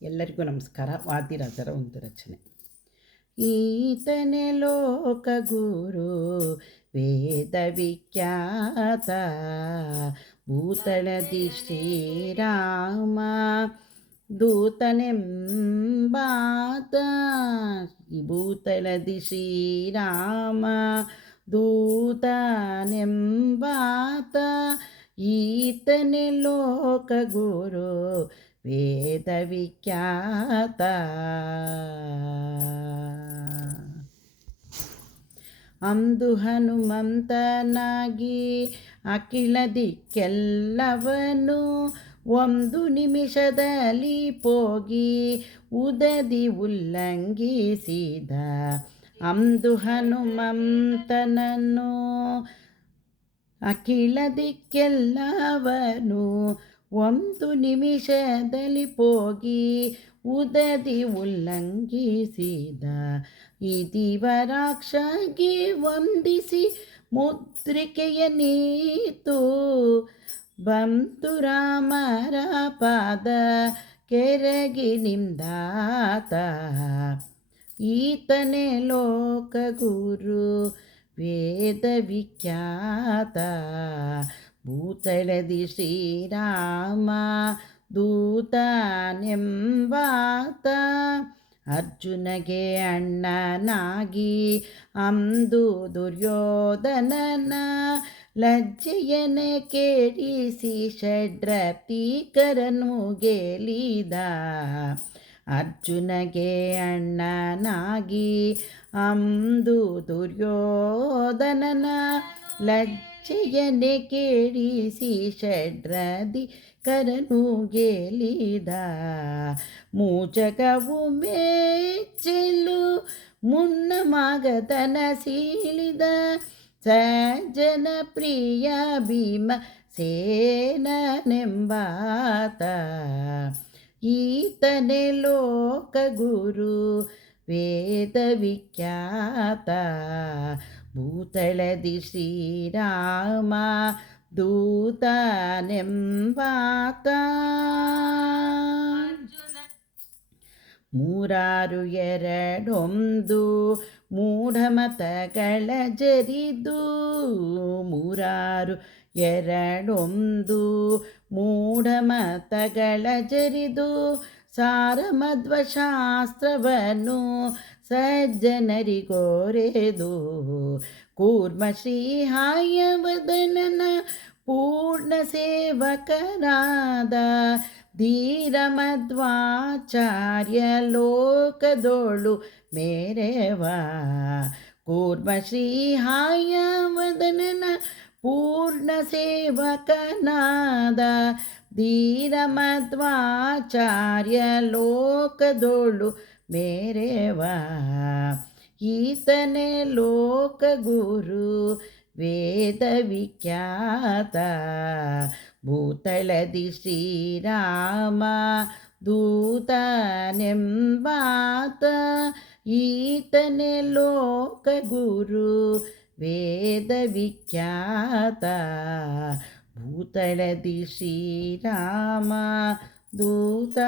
ಎಲ್ಲರಿಗೂ ನಮಸ್ಕಾರ. ವಾದಿರಾಜರ ಒಂದು ರಚನೆ. ಈತನೇ ಲೋಕ ಗುರು ವೇದ ವಿಖ್ಯಾತ, ಭೂತಳದಿ ಶ್ರೀರಾಮ ದೂತನೆಂಬಾತ. ಈ ಭೂತಳದಿ ಶ್ರೀರಾಮ ದೂತನೆಂಬಾತ, ಈತನೇ ಲೋಕ ಗುರು ವೇದ ವಿಖ್ಯಾತ. ಅಂದು ಹನುಮಂತನಾಗಿ ಅಖಿಲ ದಿಕ್ಕೆಲ್ಲವನು ಒಂದು ನಿಮಿಷದಲ್ಲಿ ಪೋಗಿ ಉದದಿ ಉಲ್ಲಂಘಿಸಿದ. ಅಂದು ಹನುಮಂತನನ್ನು ಅಖಿಲ ದಿಕ್ಕೆಲ್ಲವನು ಒಂದು ನಿಮಿಷದಲ್ಲಿ ಪೋಗಿ ಉದದಿ ಉಲ್ಲಂಘಿಸಿದ. ಈ ದಿವರಾಕ್ಷಗೆ ವಂದಿಸಿ ಮುದ್ರಿಕೆಯ ನೀತು ಬಂತು ರಾಮರ ಪಾದ ಕೆರಗಿ ನಿಂದಾತ. ಈತನೇ ಲೋಕ ಗುರು ವೇದ ವಿಖ್ಯಾತ, ಭೂತಳದಿ ಶ್ರೀರಾಮ ದೂತನೆಂಬಾತ. ಅರ್ಜುನಗೆ ಅಣ್ಣನಾಗಿ ಅಂದು ದುರ್ಯೋಧನನ ಲಜ್ಜೆಯನೆ ಕೇಳಿಸಿ ಷಡ್ರತೀಕರನು ಗೆಲಿದ. ಅರ್ಜುನಗೆ ಅಣ್ಣನಾಗಿ ಅಂದು ದುರ್ಯೋಧನನ ಲಜ್ಜೆಯನೆ ಕೇಳಿಸಿ ಷಡ್ರತೀಕರನು ಗೆಲಿದ. ಮೂಜಗವು ಮೆಚ್ಚಲು ಮುನ್ನ ಮಗದನ ಸೀಳಿದ. ಸಜ್ಜನ ಪ್ರಿಯ ಭೀಮ ಸೇನನೆಂಬಾತ. ಈತನೇ ಲೋಕ ಗುರು ವೇದ ವಿಖ್ಯಾತ, ಭೂತಳದಿ ಶ್ರೀರಾಮ ದೂತನೆಂಬಾತ. ಮೂರಾರು ಎರಡೊಂದು ಮೂಢಮತಗಳ ಜರಿದು. ಮೂರಾರು ಎರಡೊಂದು ಮೂಢಮತಗಳ ಜರಿದು ಸಾರಮಧ್ವಶಾಸ್ತ್ರವನ್ನು ಸಜ್ಜನರಿಗೋರೆದು. ಕೂರ್ಮ ಶ್ರೀಹಾಯವದನನ ಪೂರ್ಣ ಸೇವಕರಾದ ಧೀರ ಮಧ್ವಾಚಾರ್ಯ ಲೋಕದೋಳು ಮೇರೆವ. ಕೂರ್ಮ ಶ್ರೀಹಾಯವದನನ ಪೂರ್ಣ ಸೇವಕನಾದ ಧೀರ ಮಧ್ವಾಚಾರ್ಯ ಲೋಕದೋಳು ಮೇರೆವ. ಈತನೇ ಲೋಕ ಗುರು ವೇದ ವಿಖ್ಯಾತ, ಭೂತಳದಿ ಶ್ರೀರಾಮ ದೂತನೆಂಬಾತ. ಈತನೇ ಲೋಕ ಗುರು ವೇದ ವಿಖ್ಯಾತ, ಭೂತಳದಿ ಶ್ರೀರಾಮ ದೂತನೆಂಬಾತ.